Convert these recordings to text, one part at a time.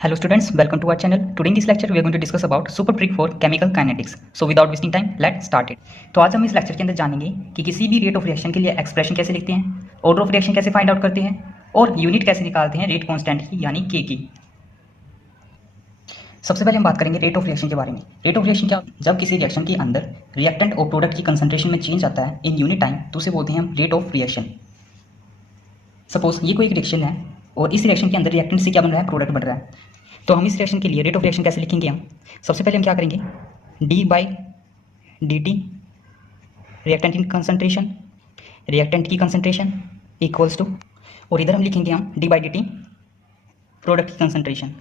Hello students, welcome to our channel. Today in this lecture we are going to discuss about super trick for chemical kinetics. So without wasting time, let's start it. तो आज हम इस lecture के अंदर जानेंगे कि किसी भी रेट ऑफ रिएक्शन के लिए एक्सप्रेशन कैसे लिखते हैं, ऑर्डर ऑफ रिएक्शन कैसे फाइंड आउट करते हैं और यूनिट कैसे निकालते हैं रेट कांस्टेंट की यानी के की। सबसे पहले हम बात करेंगे रेट ऑफ रिएक्शन के बारे में। रेट ऑफ रिएक्शन क्या, जब किसी रिएक्शन के अंदर रिएक्टेंट और प्रोडक्ट की कंसंट्रेशन में चेंज आता है इन यूनिट टाइम तो उसे बोलते हैं हम रेट ऑफ रिएक्शन। सपोज ये कोई एक रिएक्शन है और इस रिएक्शन के अंदर रिएक्टेंट से क्या बन रहा है, प्रोडक्ट बन रहा है। तो हम इस रिएक्शन के लिए रेट ऑफ रिएक्शन कैसे लिखेंगे हम, सबसे पहले हम क्या करेंगे, D by D T reactant की कंसंट्रेशन इक्वल्स टू, और इधर हम लिखेंगे हम D by D T product की कंसंट्रेशन।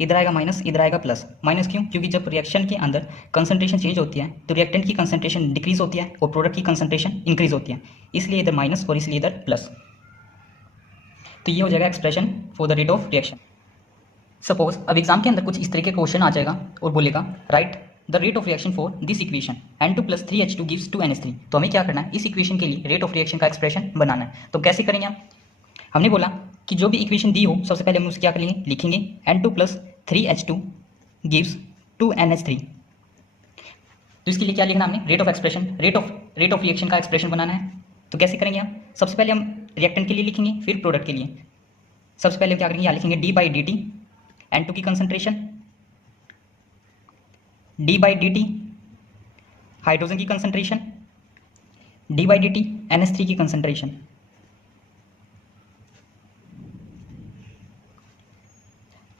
इधर आएगा माइनस, इधर आएगा प्लस। माइनस क्यों? क्योंकि जब रिएक्शन के अंदर कंसंट्रेशन चेंज होती है तो रिएक्टेंट की कंसंट्रेशन डिक्रीज होती है और प्रोडक्ट की कंसंट्रेशन इंक्रीज होती है, इसलिए इधर माइनस और इसलिए इधर प्लस। तो ये हो जाएगा expression for the rate of reaction. Suppose अब एग्जाम के अंदर कुछ इस तरीके का क्वेश्चन आ जाएगा और बोलेगा right the rate of reaction for this equation N2 + 3H2 gives 2NH3। तो हमें क्या करना है, इस इक्वेशन के लिए रेट ऑफ रिएक्शन का एक्सप्रेशन बनाना है। तो कैसे करेंगे हम, हमने बोला कि जो भी इक्वेशन दी हो सबसे पहले हम उसे क्या करेंगे, लिखेंगे N2 + 3H2 गिव्स 2NH3। तो इसके लिए क्या लिखना हमने, rate of expression, rate of reaction का एक्सप्रेशन बनाना है। तो कैसे करेंगे हम, सबसे पहले हम रिएक्टेंट के लिए लिखेंगे फिर प्रोडक्ट के लिए। सबसे पहले हम क्या करेंगे, यहाँ लिखेंगे D by D T N2 की concentration, D by D T hydrogen की concentration, D by D T NH3 की कंसंट्रेशन।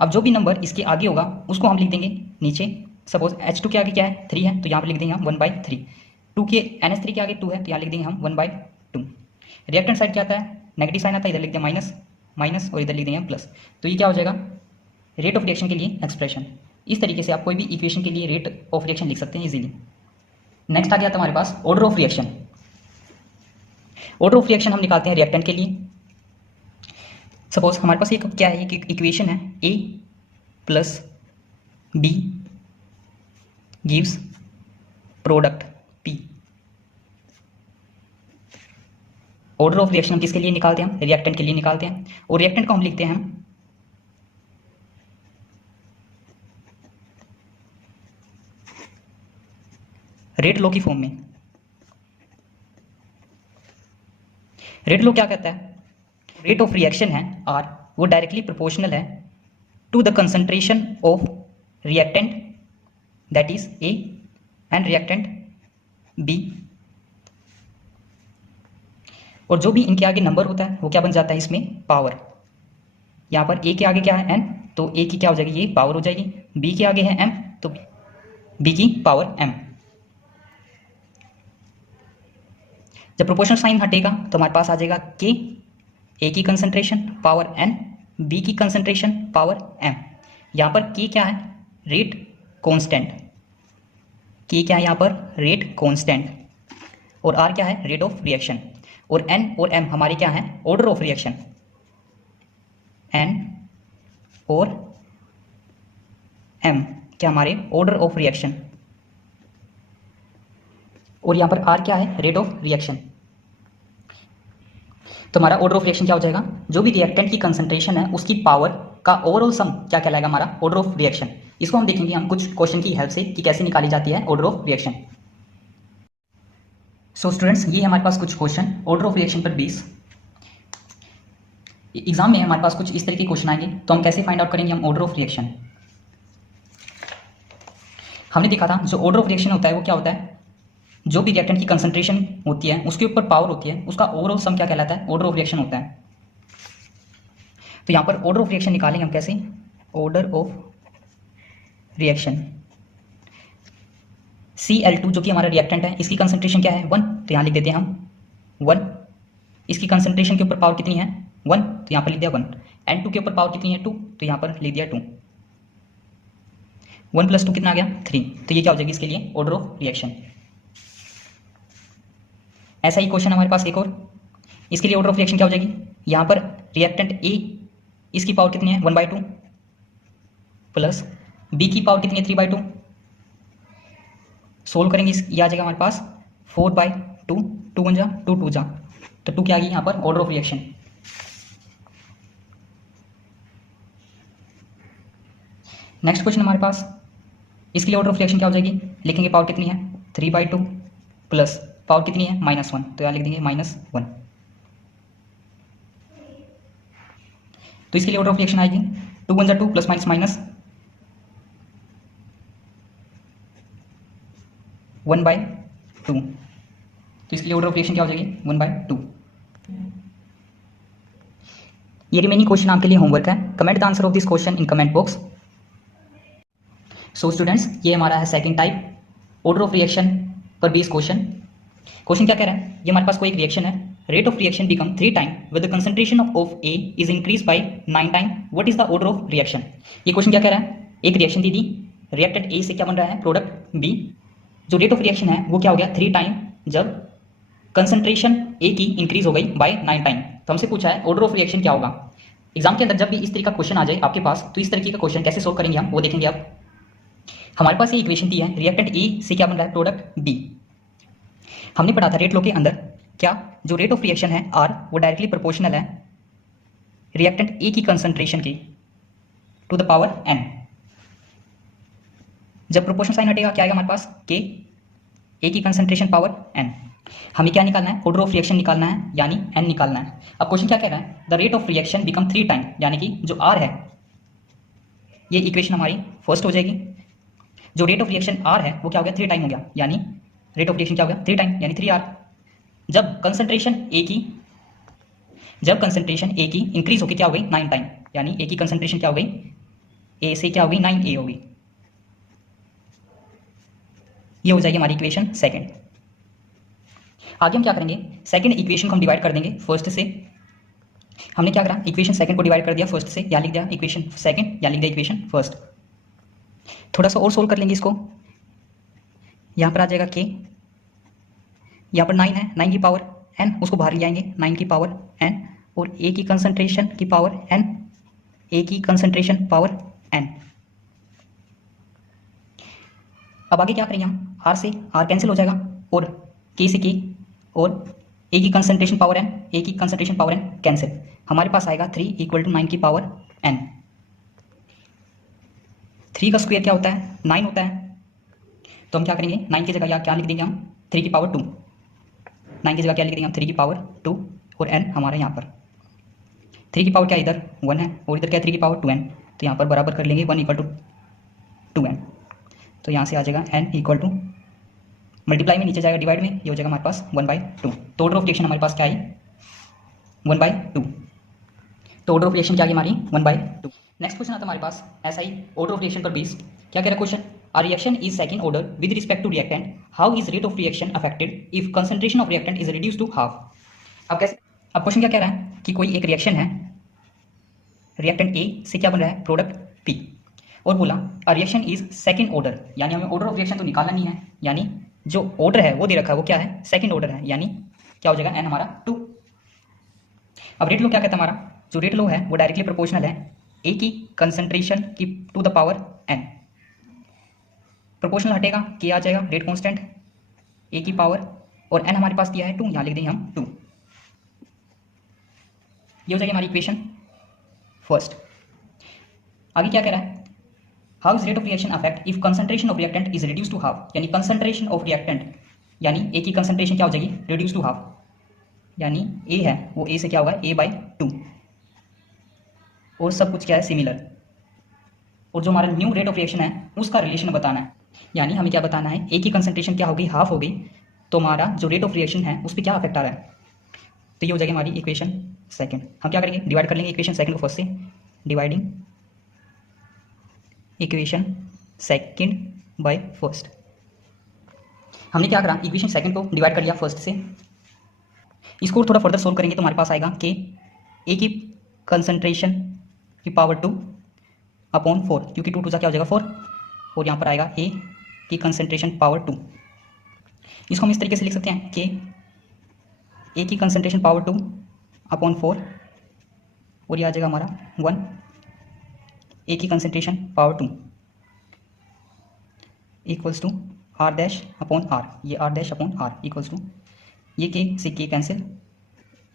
अब जो भी नंबर इसके आगे होगा उसको हम लिख देंगे नीचे। सपोज H2 के आगे क्या है, 3 है, तो यहाँ पर लिख देंगे हम 1/3। 2 के NH3 के आगे 2 है तो यहाँ लिख देंगे हम 1/2। रिएक्टेंट साइड क्या आता है, नेगेटिव साइन आता है, इधर लिख देंगे माइनस माइनस और इधर लिख देंगे हम प्लस। तो ये क्या हो जाएगा, रेट ऑफ रिएक्शन के लिए एक्सप्रेशन। इस तरीके से आप कोई भी इक्वेशन के लिए रेट ऑफ रिएक्शन लिख सकते हैं इजीली। नेक्स्ट आ गया हमारे पास order of reaction. Order of reaction हम निकालते हैं रिएक्टेंट के लिए। सपोज हमारे पास एक क्या है, एक इक्वेशन है A + B gives product P। Order of reaction हम किसके लिए निकालते हैं, हम रिएक्टेंट के लिए निकालते हैं। और रिएक्टेंट को हम लिखते हैं हम रेट लॉ की फॉर्म में। रेट लॉ क्या कहता है, रेट ऑफ रिएक्शन है R, वो डायरेक्टली प्रोपोर्शनल है to the concentration of reactant that is A and reactant B। और जो भी इनके आगे नंबर होता है वो क्या बन जाता है इसमें, पावर। यहाँ पर A के आगे क्या है N, तो A की क्या हो जाएगी, ये पावर हो जाएगी। B के आगे है M, तो B की पावर M। जब प्रोपोर्शनल साइन हटेगा तो हमारे पास आ जाएगा K, A की कंसंट्रेशन पावर N, B की कंसंट्रेशन पावर M। यहाँ पर K क्या है, रेट कांस्टेंट। K क्या है यहाँ पर, रेट कांस्टेंट। और R क्या है, रेट ऑफ रिएक्शन। और N और M हमारे क्या है, ऑर्डर ऑफ रिएक्शन। N और M क्या हमारे ऑर्डर ऑफ रिएक्शन। और यहाँ पर R क्या है, रेट ऑफ रिएक्शन। तो हमारा ऑर्डर ऑफ रिएक्शन क्या हो जाएगा, जो भी रिएक्टेंट की कंसंट्रेशन है उसकी पावर का ओवरऑल सम क्या कहलाएगा, हमारा ऑर्डर ऑफ रिएक्शन। इसको हम देखेंगे हम कुछ क्वेश्चन की हेल्प से कि कैसे निकाली जाती है order of reaction. So students, ये हमारे पास कुछ क्वेश्चन ऑर्डर ऑफ रिएक्शन पर बेस। एग्जाम में हमारे पास कुछ इस तरह के क्वेश्चन आएंगे तो हम कैसे फाइंड आउट करेंगे हम ऑर्डर ऑफ रिएक्शन। हमने देखा था जो ऑर्डर ऑफ रिएक्शन होता है वो क्या होता है, जो भी रिएक्टेंट की कंसंट्रेशन होती है उसके ऊपर पावर होती है, उसका ओवरऑल सम क्या कहलाता है, ऑर्डर ऑफ रिएक्शन होता है। तो यहाँ पर ऑर्डर ऑफ रिएक्शन निकालेंगे हम कैसे, ऑर्डर ऑफ रिएक्शन। Cl2 जो कि हमारा रिएक्टेंट है, इसकी कंसंट्रेशन क्या है 1, तो यहाँ लिख देते हैं हम 1। इसकी कंसंट्रेशन के ऊपर पावर कितनी है 1, तो यहाँ पर लिख दिया 1। N2 के ऊपर पावर कितनी है 2, तो यहाँ पर लिख दिया 2। 1 + 2 कितना आ गया 3। तो ये क्या हो जाएगी इसके लिए ऑर्डर ऑफ रिएक्शन। ऐसा ही क्वेश्चन हमारे पास एक और, इसके लिए ऑर्डर ऑफ रिएक्शन क्या हो जाएगी, यहाँ पर रिएक्टेंट A इसकी पावर कितनी है 1/2 प्लस B की पावर कितनी है 3/2। सोल्व करेंगे ये आ जाएगा हमारे पास 4/2, 2 1 जा 2 2 जा, तो 2 क्या आ गई यहाँ पर order of reaction. Next question हमारे पास, इसके लिए ऑर्डर ऑफ रिएक्शन क्या हो जाएगी, लिखेंगे पावर कितनी है 3/2 प्लस पावर कितनी है -1, तो यहाँ लिख देंगे -1। तो इसके लिए ऑर्डर ऑफ रिएक्शन आएगी 2 × 2 प्लस माइनस माइनस 1/2, तो इसके लिए ऑर्डर ऑफ रिएक्शन क्या हो जाएगी 1/2। ये रिमेनिंग क्वेश्चन आपके लिए होमवर्क है। Comment the answer of this question in comment box. So students, ये हमारा है second type order of reaction पर बेस्ड क्वेश्चन। क्वेश्चन क्या कह रहा है, ये हमारे पास कोई एक रिएक्शन है, rate of reaction become 3 time with the concentration of A is increase by 9 time, what is the order of reaction. ये क्वेश्चन क्या कह रहा है, एक रिएक्शन दी, रिएक्टेंट ए से क्या बन रहा है प्रोडक्ट बी, जो रेट ऑफ रिएक्शन है वो क्या हो गया 3 टाइम जब कंसंट्रेशन ए की इंक्रीज हो गई बाय 9 टाइम। तो हमसे पूछा है ऑर्डर ऑफ रिएक्शन क्या होगा। एग्जाम के अंदर जब भी इस तरीके का क्वेश्चन आ जाए आपके पास, तो इस तरीके का क्वेश्चन कैसे सोल्व करेंगे हम वो देखेंगे। अब हमारे पास ये इक्वेशन दी है, रिएक्टेंट ए से क्या बन रहा है प्रोडक्ट बी। हमने पढ़ा था रेट लॉ के अंदर क्या, जो रेट ऑफ रिएक्शन है आर वो डायरेक्टली प्रोपोर्शनल है रिएक्टेंट ए की कंसंट्रेशन की टू द पावर एन। जब प्रोपोर्शनल साइन हटेगा क्या आएगा हमारे पास के, ए की कंसंट्रेशन पावर एन। हमें क्या निकालना है, ऑर्डर ऑफ रिएक्शन निकालना है, यानी एन निकालना है। अब क्वेश्चन क्या कह रहा है, the rate of reaction become 3 time, यानी कि जो आर है, ये इक्वेशन हमारी फर्स्ट हो जाएगी। जो रेट ऑफ रिएक्शन आर है वो क्या हो गया 3 टाइम हो गया, यानी रेट ऑफ रिएक्शन क्या हो गया 3 टाइम यानी 3R। जब कंसंट्रेशन ए की इंक्रीज होकर क्या हो गई 9 टाइम, यानी ए की कंसंट्रेशन क्या हो गई, ए से क्या हो गई 9A हो गई। ये हो जाएगी हमारी इक्वेशन सेकंड। आगे हम क्या करेंगे, सेकंड इक्वेशन को हम डिवाइड कर देंगे फर्स्ट से। हमने क्या करा, इक्वेशन सेकंड को डिवाइड कर दिया फर्स्ट से, या लिख दिया इक्वेशन सेकंड या लिख दिया इक्वेशन फर्स्ट। थोड़ा सा और सोल्व कर लेंगे इसको। यहां पर आ जाएगा के, यहाँ पर 9 है, 9 की पावर n, उसको बाहर ले आएंगे 9 की पावर n, और a की कंसंट्रेशन की पावर n, a की कंसंट्रेशन पावर n। अब आगे क्या करेंगे हम, r से r कैंसिल हो जाएगा और k से k, और a की कंसंट्रेशन पावर n, a की कंसंट्रेशन पावर n कैंसिल। हमारे पास आएगा 3 = 9 की पावर n। 3 का स्क्वायर क्या होता है 9 होता है, तो हम क्या करेंगे 9 की जगह क्या लिख देंगे हम 3 की पावर 2। 9 की जगह क्या लिख देंगे हम 3 की पावर 2, और n हमारा यहाँ पर 3 की पावर क्या इधर 1 है, और इधर क्या 3 की पावर 2n, तो यहाँ पर बराबर कर लेंगे 1 = 2n। तो यहाँ से आ जाएगा n = मल्टीप्लाई में नीचे जाएगा डिवाइड में, ये हो जाएगा हमारे पास 1/2। तो ऑर्डर ऑफ रिएक्शन हमारे पास क्या आई 1/2। तो ऑर्डर ऑफ रिएक्शन क्या आई हमारी 1/2। नेक्स्ट क्वेश्चन आता है हमारे पास ऐसा ही ऑर्डर ऑफ रिएक्शन पर बेस। क्या कह रहा है question, a reaction is second order with respect to reactant, how is rate of reaction affected if concentration of reactant is reduced to half। अब कैसे, अब क्वेश्चन क्या कह रहा है कि कोई एक रिएक्शन है, रिएक्टेंट ए से क्या बन रहा है प्रोडक्ट पी, और बोला a reaction is second order, यानी हमें ऑर्डर ऑफ रिएक्शन तो निकालना नहीं है, यानी जो ऑर्डर है वो दे रखा है वो क्या है सेकंड ऑर्डर है, यानी क्या हो जाएगा n हमारा 2। अब रेट लो क्या कहता है हमारा, जो रेट लो है वो डायरेक्टली प्रोपोर्शनल है ए की कंसंट्रेशन की to the power n। Proportional हटेगा के आ जाएगा रेट कांस्टेंट ए की पावर, और n हमारे पास दिया है 2, यहाँ लिख देंगे हम 2। ये हो जाएगी हमारी इक्वेशन फर्स्ट। आगे क्या कह रहा है, how is rate of reaction affect if concentration of reactant is reduce to half, यानी कंसंट्रेशन ऑफ रिएक्टेंट यानी ए की कंसंट्रेशन क्या हो जाएगी रिड्यूस टू हाफ, यानी ए है वो ए से क्या होगा a/2, और सब कुछ क्या है सिमिलर, और जो हमारा न्यू रेट ऑफ रिएक्शन है उसका रिलेशन बताना है, यानी हमें क्या बताना है ए की कंसंट्रेशन क्या हो गई हाफ हो गई, तो हमारा जो रेट ऑफ रिएक्शन है उस पर क्या अफेक्ट आ रहा है। तो ये हो जाएगी हमारी इक्वेशन सेकंड। हम क्या करेंगे डिवाइड कर लेंगे इक्वेशन सेकंड को फर्स्ट से, dividing equation second by first. हमने क्या करा इक्वेशन सेकंड को डिवाइड कर लिया फर्स्ट से, इसको थोड़ा फर्दर सोल्व करेंगे तो हमारे पास आएगा कि ए की कंसंट्रेशन की पावर 2/4, क्योंकि 2 क्या हो जाएगा 4, और यहाँ पर आएगा ए की कंसंट्रेशन पावर 2। इसको हम इस तरीके से लिख सकते हैं कि ए की कंसंट्रेशन पावर 2/4, और ये आ जाएगा हमारा 1 ए की concentration power 2 equals to r'/r, ये r'/r इक्वल्स टू ये के से के कैंसिल,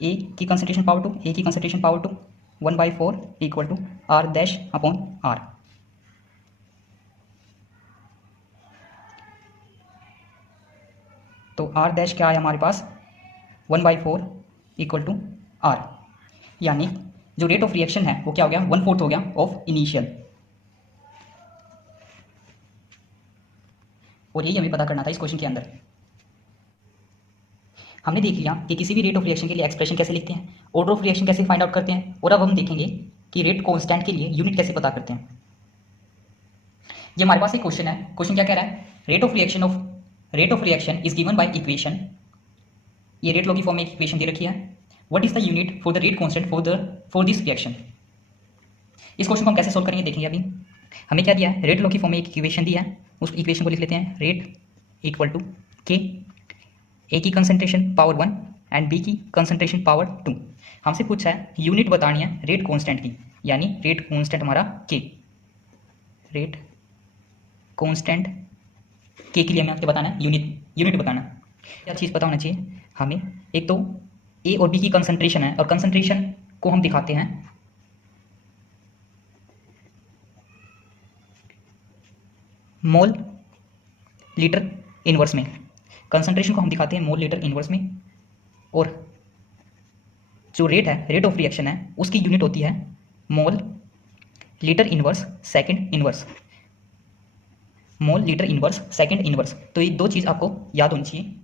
ए की कंसंट्रेशन पावर 2 ए की concentration power 2 1/4 equal to r'/r। तो आर डैश क्या है हमारे पास 1/4 इक्वल टू आर, यानी जो रेट ऑफ रिएक्शन है वो क्या हो गया 1/4 हो गया ऑफ इनिशियल। और यही हमें पता करना था इस क्वेश्चन के अंदर। हमने देख लिया कि किसी भी रेट ऑफ रिएक्शन के लिए एक्सप्रेशन कैसे लिखते हैं, ऑर्डर ऑफ रिएक्शन कैसे फाइंड आउट करते हैं, और अब हम देखेंगे कि रेट कांस्टेंट के लिए यूनिट कैसे पता करते हैं। ये हमारे पास एक क्वेश्चन है। क्वेश्चन क्या कह रहा है, rate of reaction is given by equation. ये रेट लॉ की फॉर्म में एक इक्वेशन दे रखी है। What is the unit for the rate constant for this reaction. इस क्वेश्चन को हम कैसे सोल्व करेंगे देखेंगे। अभी हमें क्या दिया है, रेट लॉ की फॉर्म में एक इक्वेशन दिया है, उस इक्वेशन को लिख लेते हैं। रेट इक्वल टू के, ए की कंसंट्रेशन पावर 1 एंड बी की कंसंट्रेशन पावर 2। हमसे पूछा है यूनिट बतानी है रेट कांस्टेंट की, यानी रेट कांस्टेंट हमारा के। रेट कांस्टेंट के के लिए हमें आपको बताना है यूनिट बताना है। क्या चीज़ पता होना चाहिए हमें, एक तो ए और बी की कंसंट्रेशन है, और कंसंट्रेशन को हम दिखाते हैं मोल लीटर इनवर्स में। कंसंट्रेशन को हम दिखाते हैं मोल लीटर इनवर्स में, और जो रेट है, रेट ऑफ रिएक्शन है, उसकी यूनिट होती है mole litre inverse second inverse. Mole litre inverse second inverse. तो ये दो चीज़ आपको याद होनी चाहिए,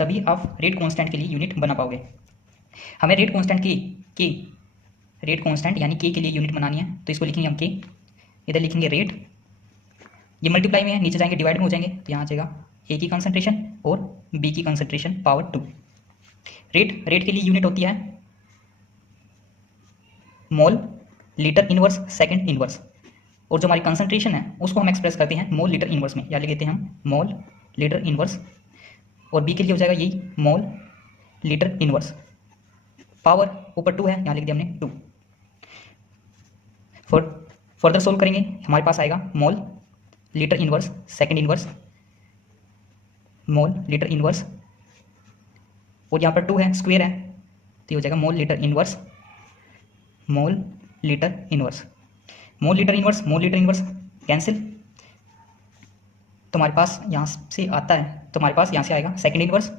तभी आप रेट कांस्टेंट के लिए यूनिट बना पाओगे। हमें रेट कांस्टेंट की रेट कांस्टेंट यानी के लिए यूनिट बनानी है, तो इसको लिखेंगे हम के, इधर लिखेंगे रेट, ये मल्टीप्लाई में है, नीचे जाएंगे डिवाइड में हो जाएंगे, तो यहाँ आ जाएगा ए की कंसंट्रेशन और बी की कंसंट्रेशन पावर 2। रेट के लिए यूनिट होती है mole litre inverse second inverse, और जो हमारी कंसंट्रेशन है उसको हम एक्सप्रेस करते हैं मोल लीटर इनवर्स में, या लिख देते हैं हम मोल लीटर इनवर्स, और बी के लिए हो जाएगा यही मोल लीटर इनवर्स। पावर ऊपर 2 है, यहाँ लिख दिया हमने 2। फर्दर सोल्व करेंगे, हमारे पास आएगा mole litre inverse second inverse, mole litre inverse, और यहाँ पर 2 है, स्क्वायर है, तो ये हो जाएगा mole litre inverse mole litre inverse. Mole litre inverse cancel, तो हमारे पास यहाँ से आता है, तो हमारे पास यहाँ से आएगा सेकंड इनवर्स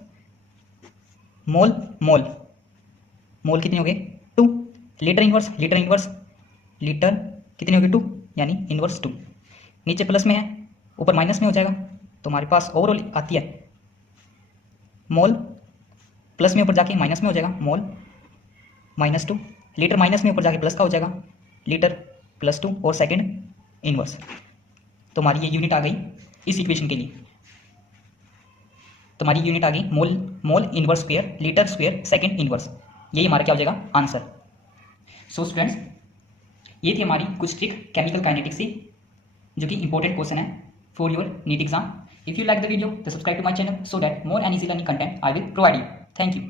मोल कितने हो गए 2, लीटर इनवर्स लीटर कितने हो गए 2, यानी इनवर्स 2। नीचे प्लस में है, ऊपर माइनस में हो जाएगा, तो हमारे पास ओवरऑल आती है मोल प्लस में ऊपर जाके माइनस में हो जाएगा मोल -2, लीटर माइनस में ऊपर जाके प्लस का हो जाएगा लीटर +2, और सेकंड इनवर्स। तो हमारी ये यूनिट आ गई इस इक्वेशन के लिए, तो हमारी यूनिट आ गई mole inverse square litre square second inverse. यही हमारा क्या हो जाएगा आंसर। सो स्टूडेंट्स, ये थी हमारी कुछ ट्रिक केमिकल काइनेटिक्स से, जो कि इंपॉर्टेंट क्वेश्चन है for your NEET exam. If you like the video तो subscribe to my channel so that more and easy learning content I will provide you. Thank you.